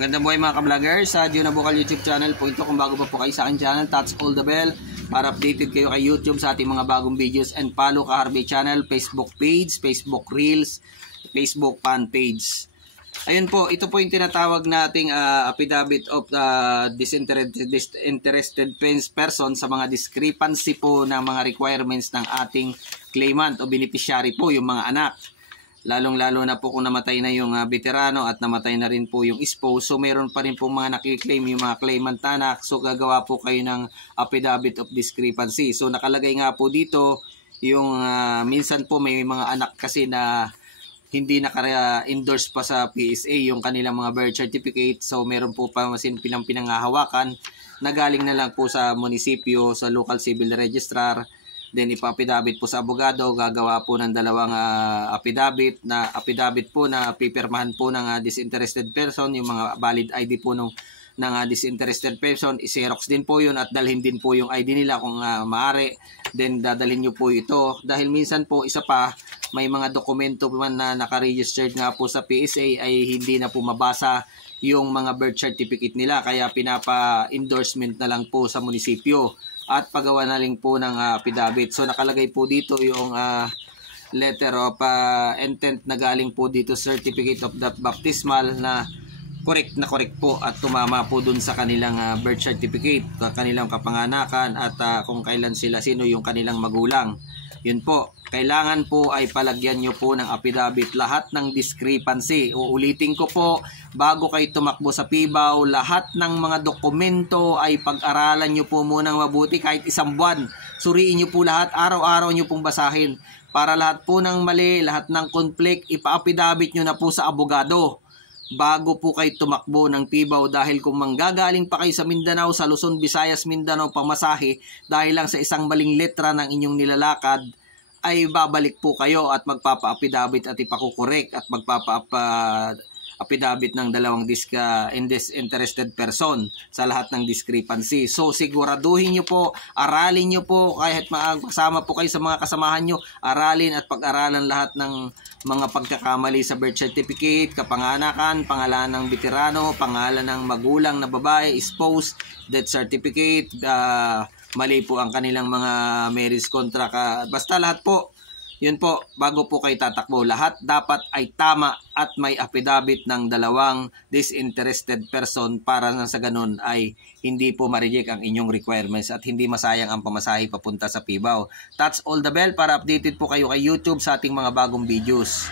Magandang buhay mga ka-vlogger sa Dio na Bukal YouTube channel po ito. Kung bago pa po kayo sa aking channel, touch all the bell para updated kayo kay YouTube sa ating mga bagong videos, and follow Ka Harvey channel, Facebook page, Facebook Reels, Facebook fan page. Ayun po, ito po yung tinatawag nating affidavit of disinterested person sa mga discrepancy po ng mga requirements ng ating claimant o beneficiary po, yung mga anak. Lalong-lalo na po kung namatay na yung veterano at namatay na rin po yung spouse. So meron pa rin po mga nakiklaim yung mga claimant anak. So gagawa po kayo ng affidavit of discrepancy. So nakalagay nga po dito yung minsan po may mga anak kasi na hindi naka-endorse pa sa PSA yung kanilang mga birth certificate. So meron po pa pinanghahawakan na galing na lang po sa munisipyo, sa local civil registrar. Then ipa-affidavit po sa abogado, gagawa po ng dalawang affidavit po na pipirmahan po ng disinterested person, yung mga valid ID po ng disinterested person, i-xerox din po yun at dalhin din po yung ID nila kung maaari. Then dadalhin nyo po ito dahil minsan po isa pa, may mga dokumento man na naka-registered nga po sa PSA ay hindi na po mabasa yung mga birth certificate nila, kaya pinapa-endorsement na lang po sa munisipyo at pagawa na lang po ng affidavit. So nakalagay po dito yung letter of intent na galing po dito certificate of the baptismal na correct po at tumama po dun sa kanilang birth certificate, kanilang kapanganakan at kung kailan sino yung kanilang magulang. Yun po, kailangan po ay palagyan nyo po ng affidavit lahat ng discrepancy. Uulitin ko po, bago kayo tumakbo sa PIBAW, lahat ng mga dokumento ay pag-aralan nyo po munang mabuti kahit isang buwan. Suriin nyo po lahat, araw-araw nyo pong basahin. Para lahat po ng mali, lahat ng conflict, ipa-affidavit nyo na po sa abogado bago po kayo tumakbo ng PIBAW, dahil kung manggagaling pa kayo sa Mindanao, sa Luzon, Visayas, Mindanao, pamasahe dahil lang sa isang maling letra ng inyong nilalakad, ay babalik po kayo at magpapa-affidavit at ipakukorek at magpapa-affidavit ng dalawang disinterested person sa lahat ng discrepancy. So siguraduhin nyo po, aralin nyo po, kahit kasama po kayo sa mga kasamahan nyo, aralin at pag-aralan lahat ng mga pagkakamali sa birth certificate, kapanganakan, pangalan ng veterano, pangalan ng magulang na babae, spouse, death certificate, mali po ang kanilang mga marriage contract, basta lahat po. Yun po, bago po kayo tatakbo, lahat dapat ay tama at may affidavit ng dalawang disinterested person para na sa ganun ay hindi po ma-reject ang inyong requirements at hindi masayang ang pamasahe papunta sa PIBAW. Touch all the bell para updated po kayo kay YouTube sa ating mga bagong videos.